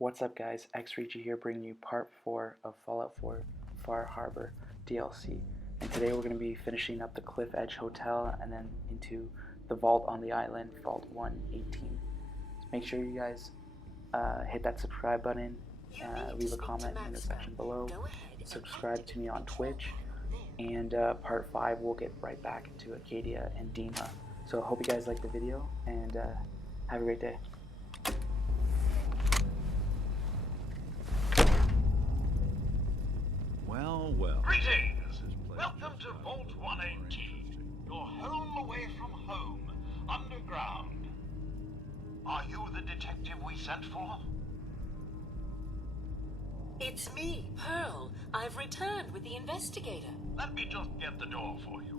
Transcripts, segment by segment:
What's up guys, XReachy here bringing you part 4 of Fallout 4 Far Harbor DLC. And today we're going to be finishing up the Cliff Edge Hotel and then into the vault on the island, Vault 118. So make sure you guys hit that subscribe button, leave a comment in the section below, subscribe to me on Twitch, and part 5 we'll get right back into Acadia and Dima. So I hope you guys like the video, and have a great day. Well. Greetings! Welcome to Vault 118, your home away from home, underground. Are you the detective we sent for? It's me, Pearl. I've returned with the investigator. Let me just get the door for you.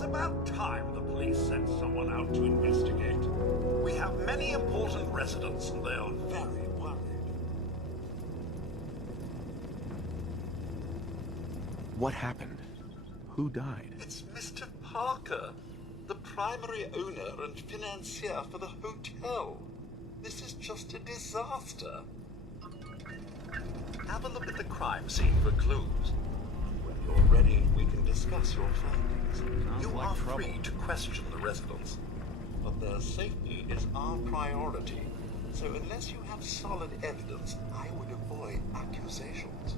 About time the police sent someone out to investigate. We have many important residents and they are very worried. What happened? Who died? It's Mr. Parker, the primary owner and financier for the hotel. This is just a disaster. Have a look at the crime scene for clues. When you're ready, we can discuss your findings. You are free to question the residents, but their safety is our priority. So unless you have solid evidence, I would avoid accusations.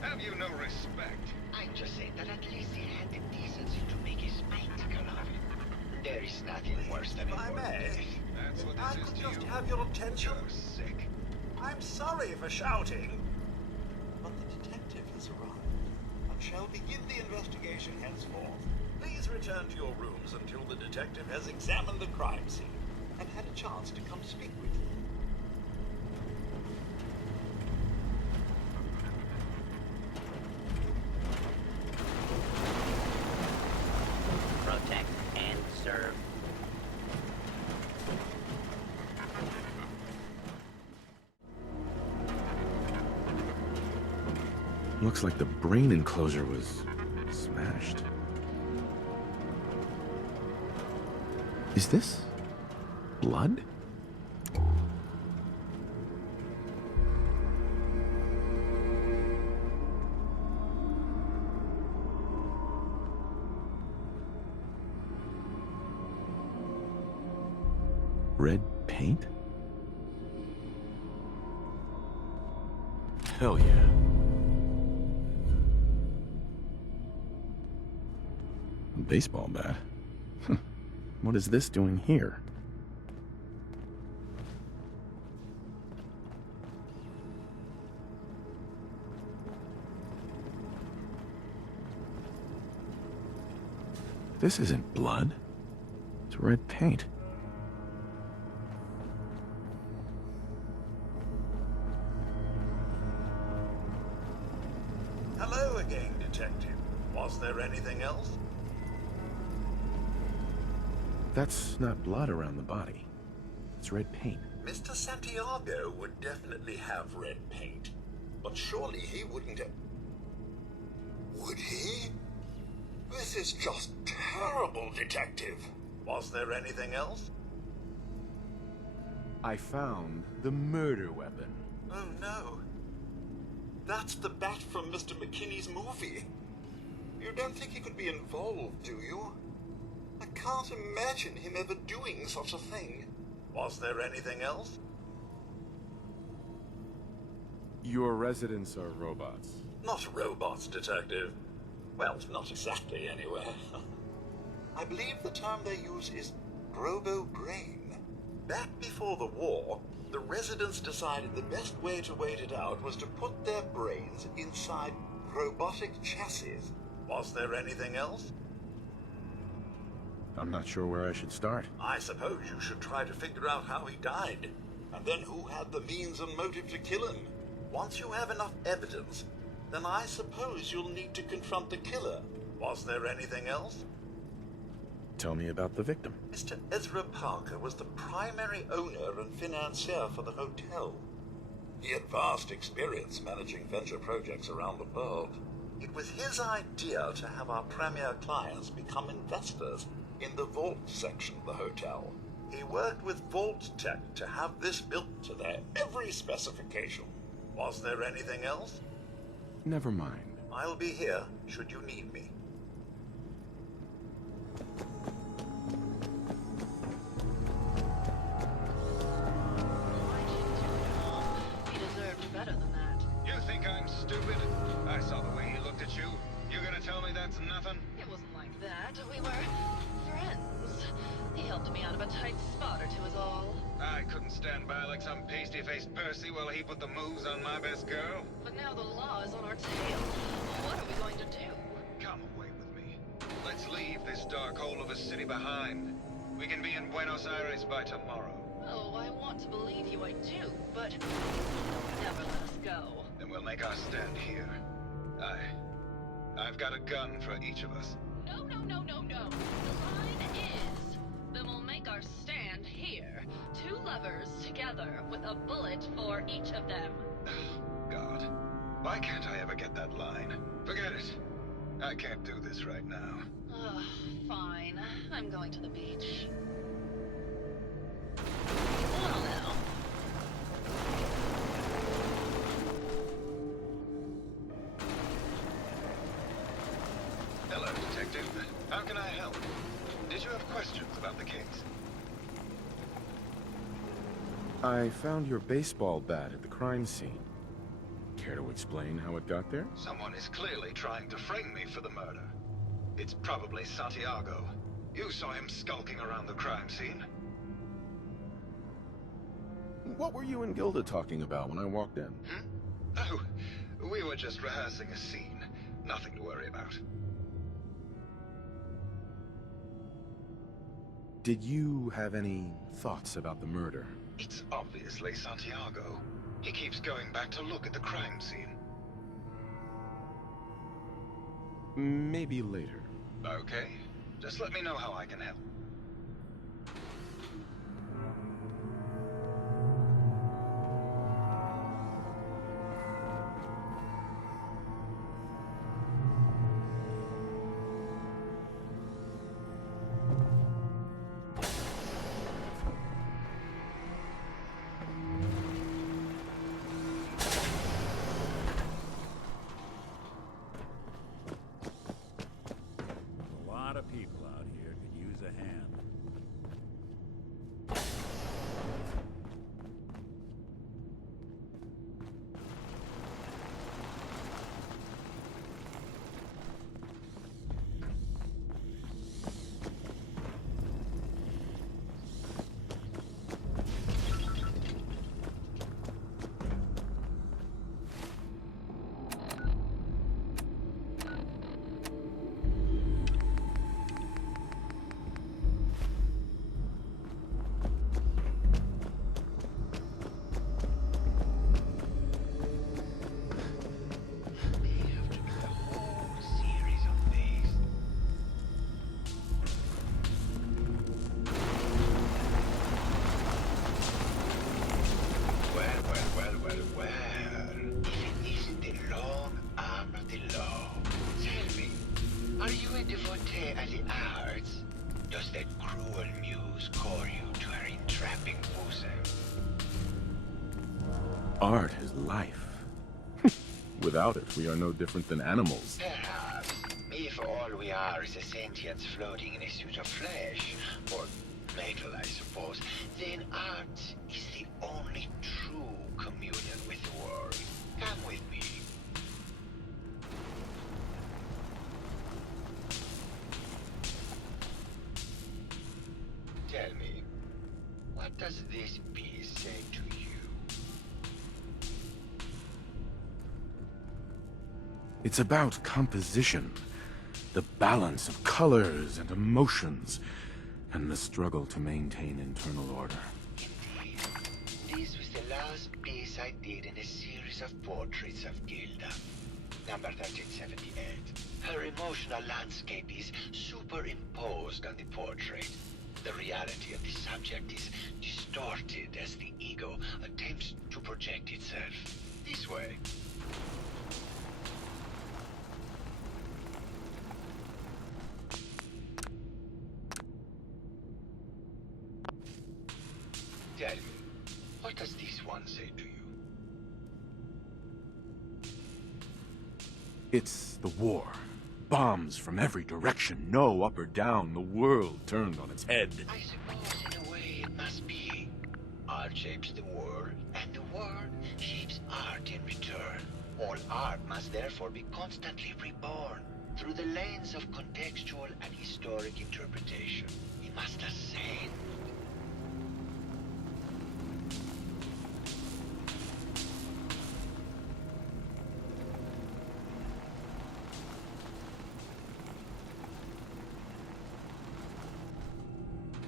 Have you no respect? I'm just saying that at least he had the decency to make a spectacle of it. There is nothing worse than If I may, That's what I this is could to just you. have your attention. You're sick. I'm sorry for shouting. But the detective has arrived and shall begin the investigation henceforth. Please return to your rooms until the detective has examined the crime scene and had a chance to come speak with you. Protect and serve. Looks like the brain enclosure was smashed. Is this blood? Red paint? Hell yeah. A baseball bat? What is this doing here? This isn't blood. It's red paint. Hello again, detective. Was there anything else? That's not blood around the body. It's red paint. Mr. Santiago would definitely have red paint, but surely he wouldn't have... Would he? This is just terrible, detective. Was there anything else? I found the murder weapon. Oh no. That's the bat from Mr. McKinney's movie. You don't think he could be involved, do you? I can't imagine him ever doing such a thing. Was there anything else? Your residents are robots. Not robots, Detective. Well, not exactly, anyway. I believe the term they use is robo-brain. Back before the war, the residents decided the best way to wait it out was to put their brains inside robotic chassis. Was there anything else? I'm not sure where I should start. I suppose you should try to figure out how he died, and then who had the means and motive to kill him. Once you have enough evidence, then I suppose you'll need to confront the killer. Was there anything else? Tell me about the victim. Mr. Ezra Parker was the primary owner and financier for the hotel. He had vast experience managing venture projects around the world. It was his idea to have our premier clients become investors in the vault section of the hotel. He worked with Vault Tech to have this built to their every specification. Was there anything else? Never mind. I'll be here should you need me. He deserved better than that. You think I'm stupid? I saw the way he looked at you. You gonna tell me that's nothing? It wasn't like that. We were friends. He helped me out of a tight spot or two is all. I couldn't stand by like some pasty-faced Percy while he put the moves on my best girl. But now the law is on our tail. What are we going to do? Come away with me. Let's leave this dark hole of a city behind. We can be in Buenos Aires by tomorrow. Oh, I want to believe you, I do, but you'll never let us go. Then we'll make our stand here. I've got a gun for each of us. No, no, no, no, no. The line is, then we'll make our stand here. Two lovers together with a bullet for each of them. God. Why can't I ever get that line? Forget it. I can't do this right now. Ugh, fine. I'm going to the beach. Well now. Hello, Detective. How can I help? Did you have questions about the case? I found your baseball bat at the crime scene. Care to explain how it got there? Someone is clearly trying to frame me for the murder. It's probably Santiago. You saw him skulking around the crime scene. What were you and Gilda talking about when I walked in? Oh, we were just rehearsing a scene. Nothing to worry about. Did you have any thoughts about the murder? It's obviously Santiago. He keeps going back to look at the crime scene. Maybe later. Okay. Just let me know how I can help. A lot of people out here could use a hand. May have to be a whole series of these. Well. If it isn't the long arm of the law. Tell me, are you a devotee of the arts? Does that cruel muse call you to her entrapping bosom? Art is life. Without it, we are no different than animals. Perhaps, if all we are is a sentience floating in a suit of flesh, or metal, I suppose, then art is the only true communion with the world. piece say to you? It's about composition, the balance of colors and emotions, and the struggle to maintain internal order. Indeed. This was the last piece I did in a series of portraits of Gilda. Number 1378. Her emotional landscape is superimposed on the portrait. The reality of the subject is distorted as the ego attempts to project itself. This way. Tell me, what does this one say to you? It's the war. Bombs from every direction, no up or down, the world turned on its head. I suppose in a way it must be. Art shapes the world, and the world shapes art in return. All art must therefore be constantly reborn through the lens of contextual and historic interpretation. It must ascend.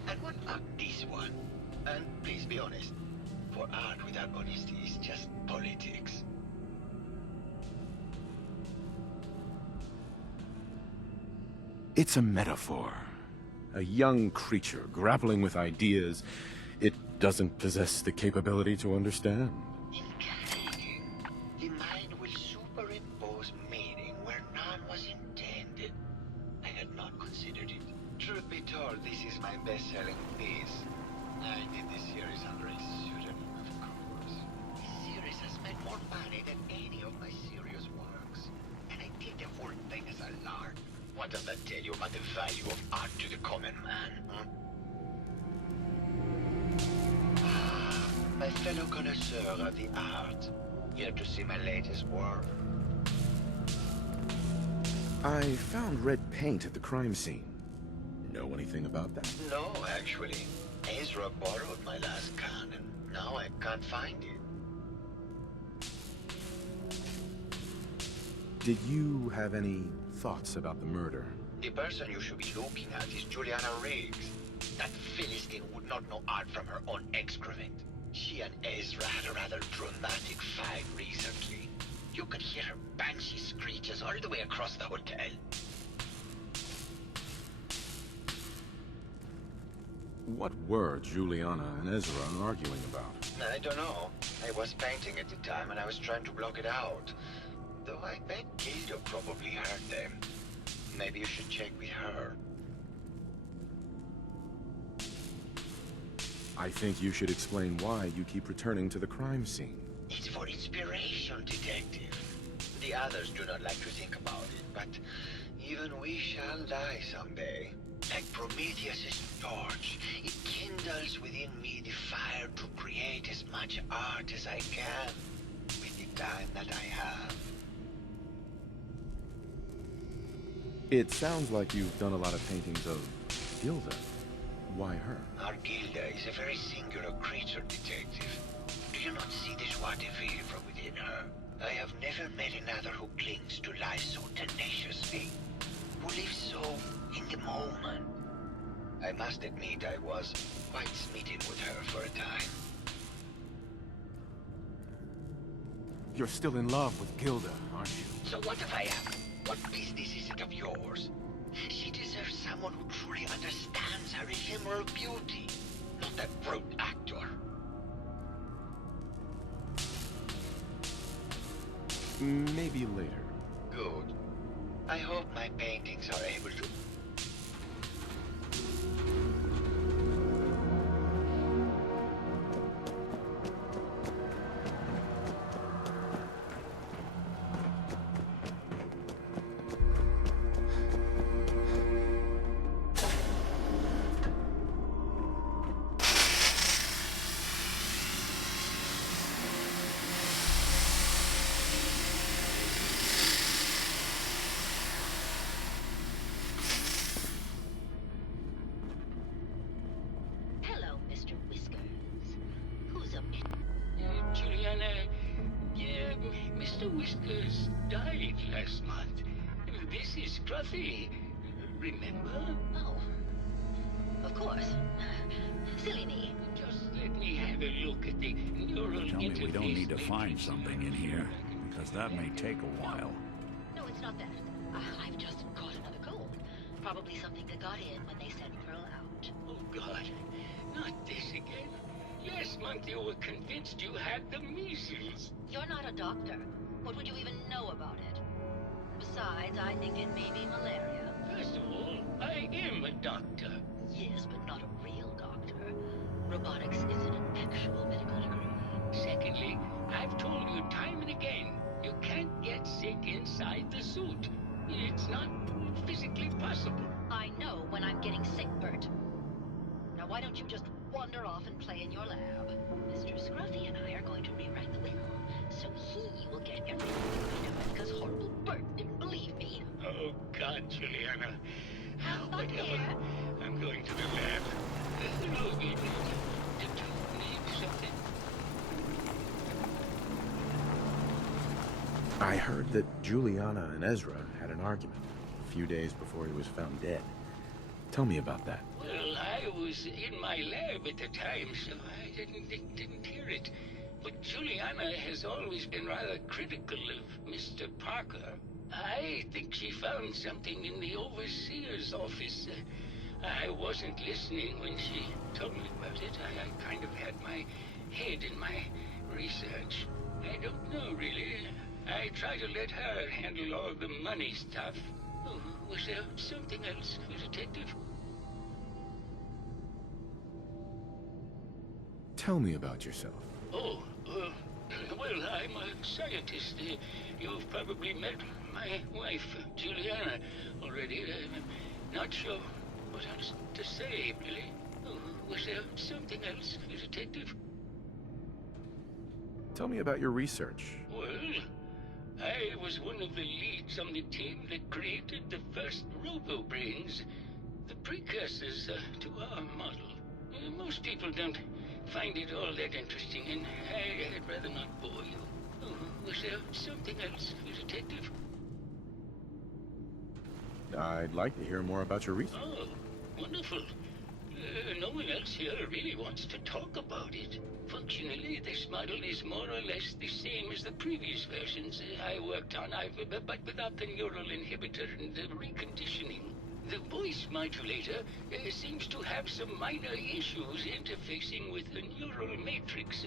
And what about this one? And please be honest, for art without honesty is just politics. It's a metaphor. A young creature grappling with ideas it doesn't possess the capability to understand. Intriguing. The mind will superimpose meaning where none was intended. I had not considered it. Truth be told, this is my best-selling piece. I did this series under a pseudonym, of course. This series has made more money than any of my serious works. And I did the whole thing as a lark. What does that tell you about the value of art to the common man, huh? My fellow connoisseur of the art. Here to see my latest work. I found red paint at the crime scene. Know anything about that? No, actually. Ezra borrowed my last cannon. Now I can't find it. Did you have any thoughts about the murder? The person you should be looking at is Juliana Riggs. That Philistine would not know art from her own excrement. She and Ezra had a rather dramatic fight recently. You could hear her banshee screeches all the way across the hotel. What were Juliana and Ezra arguing about? I don't know. I was painting at the time and I was trying to block it out. Though I bet Gilda probably heard them. Maybe you should check with her. I think you should explain why you keep returning to the crime scene. It's for inspiration, detective. The others do not like to think about it, but even we shall die someday. Like Prometheus' torch, it kindles within me the fire to create as much art as I can with the time that I have. It sounds like you've done a lot of paintings of Gilda. Why her? Our Gilda is a very singular creature, detective. Do you not see the joie de vivre from within her? I have never met another who clings to life so tenaciously, who lives so in the moment. I must admit I was quite smitten with her for a time. You're still in love with Gilda, aren't you? So what if I am? What business is it of yours? She deserves someone who truly understands her ephemeral beauty, not that brute actor. Maybe later. Good. I hope my paintings are able to... Parkers died last month. This is Scruffy. Remember? Oh. Of course. Silly me. Just let me have a look at the neural Tell me interface. we don't need to find matrix. something in here, because that may take a while. No, it's not that. I've just caught another cold. Probably something that got in when they sent Pearl out. Oh, God. Not this again. Last month you were convinced you had the measles. You're not a doctor. What would you even know about it? Besides, I think it may be malaria. First of all, I am a doctor. Yes, but not a real doctor. Robotics isn't an actual medical degree. Secondly, I've told you time and again, you can't get sick inside the suit. It's not physically possible. I know when I'm getting sick, Bert. Now why don't you just wander off and play in your lab? Mr. Scruffy and I are going to rewrite the will, so he will get everything we know because horrible Bert didn't believe me. Oh, God, Juliana. Have fun Whatever. here. I'm going to the lab. Hello, Edith. Did you need something? I heard that Juliana and Ezra had an argument a few days before he was found dead. Tell me about that. Well, I was in my lab at the time, so I didn't hear it. But Juliana has always been rather critical of Mr. Parker. I think she found something in the overseer's office. I wasn't listening when she told me about it. I kind of had my head in my research. I don't know, really. I try to let her handle all the money stuff. Oh, was there something else, Detective? Tell me about yourself. Oh, well, I'm a scientist. You've probably met my wife, Juliana, already. I'm not sure what else to say, really. Oh, was there something else, Detective? Tell me about your research. Well, I was one of the leads on the team that created the first RoboBrains, the precursors to our model. Most people don't find it all that interesting, and I'd rather not bore you. Oh, was there something else, Detective? I'd like to hear more about your research. Oh, wonderful. No one else here really wants to talk about it. Functionally, this model is more or less the same as the previous versions I worked on, but without the neural inhibitor and the reconditioning. The voice modulator seems to have some minor issues interfacing with the neural matrix,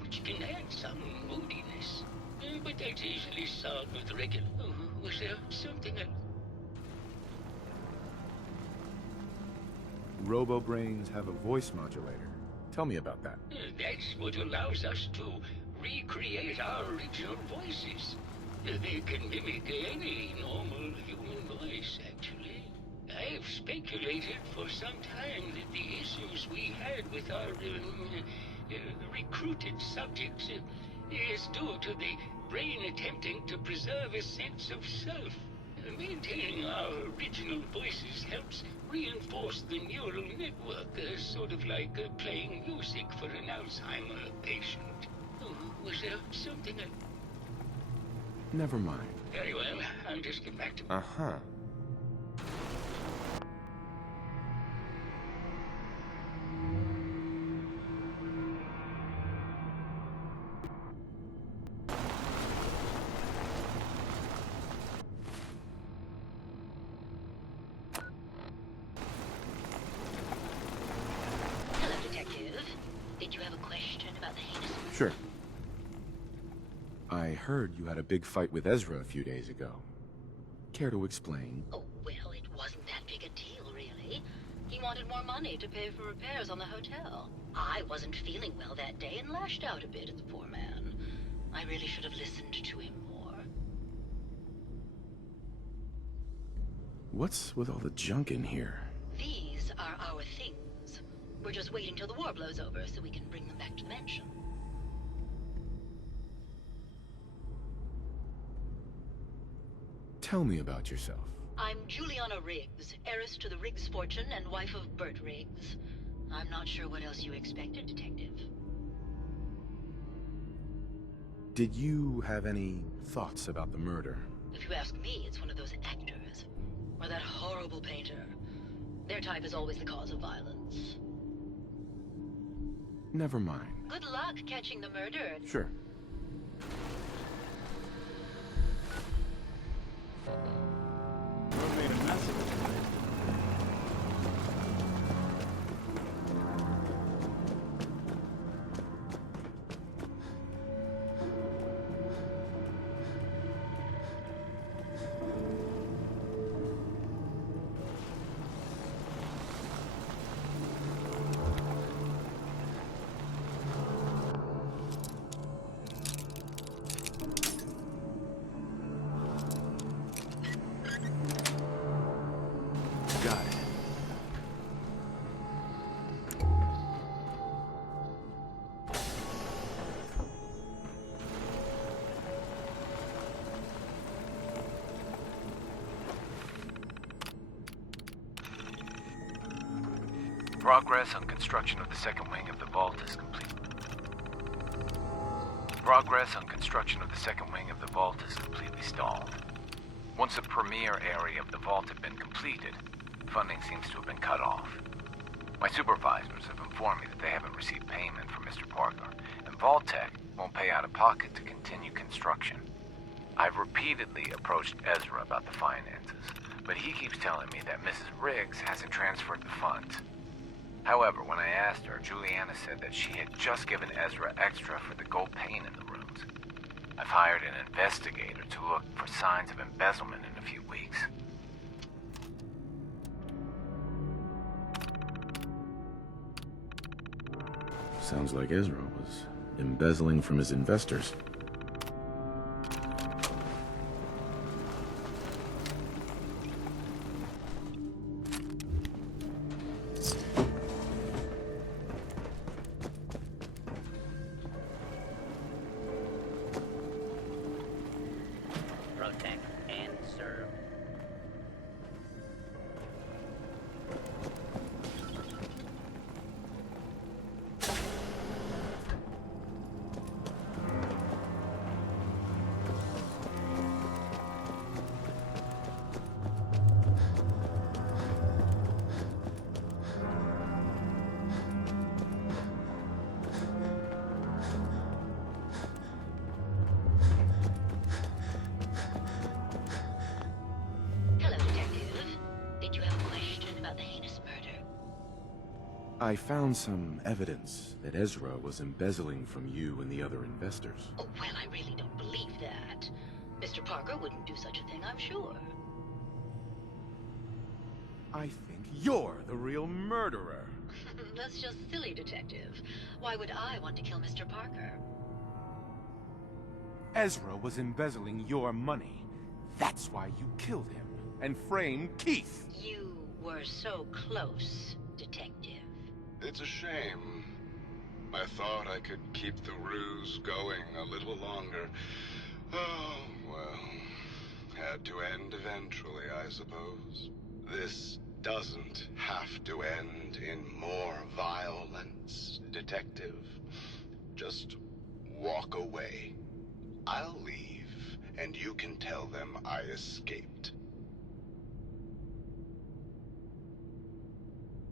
which can add some moodiness. But that's easily solved with regular... Oh, was there something else? RoboBrains have a voice modulator. Tell me about that. That's what allows us to recreate our original voices. They can mimic any normal human voice, actually. I've speculated for some time that the issues we had with our recruited subjects is due to the brain attempting to preserve a sense of self. Maintaining our original voices helps reinforce the neural network, sort of like playing music for an Alzheimer patient. Oh, was there something else? Never mind. Very well, I'll just get back to... Uh-huh. Hello, Detective. Did you have a question about the heinous... Sure. I heard you had a big fight with Ezra a few days ago. Care to explain? Oh, well, it wasn't that big a deal, really. He wanted more money to pay for repairs on the hotel. I wasn't feeling well that day and lashed out a bit at the poor man. I really should have listened to him more. What's with all the junk in here? These are our things. We're just waiting till the war blows over so we can bring them back to the mansion. Tell me about yourself. I'm Juliana Riggs, heiress to the Riggs fortune and wife of Bert Riggs. I'm not sure what else you expected, Detective. Did you have any thoughts about the murder? If you ask me, it's one of those actors. Or that horrible painter. Their type is always the cause of violence. Never mind. Good luck catching the murdered. Sure. You made a mess of it tonight. Got it. Progress on construction of the second wing of the vault is complete. Progress on construction of the second wing of the vault is completely stalled. Once the premier area of the vault had been completed, funding seems to have been cut off. My supervisors have informed me that they haven't received payment from Mr. Parker, and Vault-Tec won't pay out of pocket to continue construction. I've repeatedly approached Ezra about the finances, but he keeps telling me that Mrs. Riggs hasn't transferred the funds. However, when I asked her, Juliana said that she had just given Ezra extra for the gold paint in the rooms. I've hired an investigator to look for signs of embezzlement in a few weeks. Sounds like Ezra was embezzling from his investors. Protect and serve. Hello, Detective. Did you have a question about the heinous murder? I found some evidence that Ezra was embezzling from you and the other investors. Oh, well, I really don't believe that. Mr. Parker wouldn't do such a thing, I'm sure. I think you're the real murderer. That's just silly, Detective. Why would I want to kill Mr. Parker? Ezra was embezzling your money. That's why you killed him and framed Keith. You were so close, Detective. It's a shame. I thought I could keep the ruse going a little longer. Oh, well. Had to end eventually, I suppose. This doesn't have to end in more violence, Detective. Just walk away. I'll leave, and you can tell them I escaped.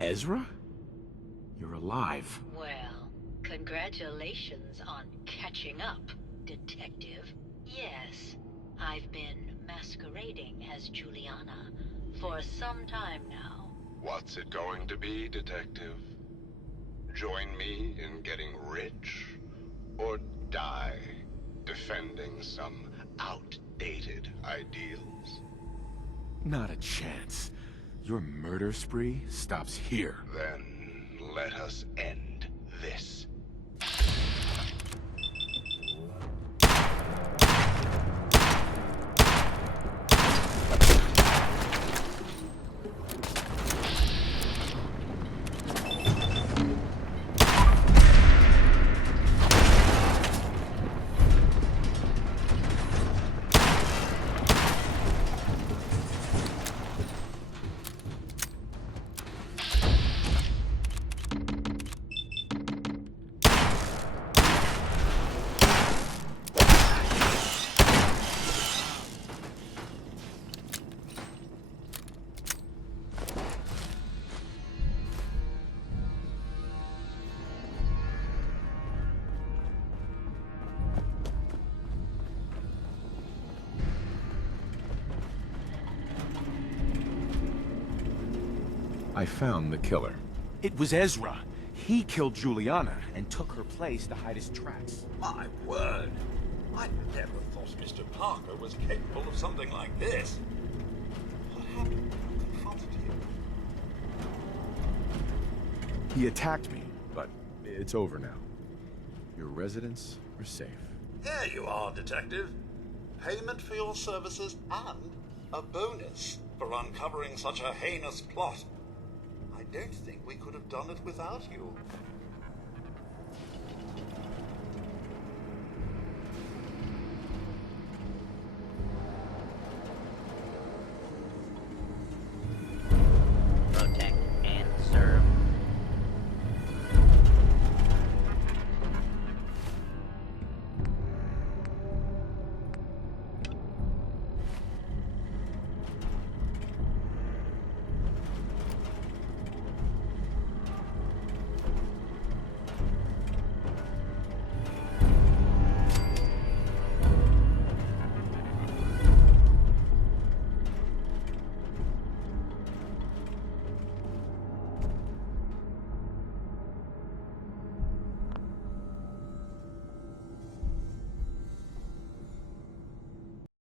Ezra? You're alive. Well, congratulations on catching up, Detective. Yes, I've been masquerading as Juliana for some time now. What's it going to be, Detective? Join me in getting rich? Or die defending some outdated ideals? Not a chance. Your murder spree stops here. Then let us end this. I found the killer. It was Ezra. He killed Juliana and took her place to hide his tracks. My word! I never thought Mr. Parker was capable of something like this. What happened when you confronted him? He attacked me, but it's over now. Your residents are safe. Here you are, Detective. Payment for your services and a bonus for uncovering such a heinous plot. I don't think we could have done it without you.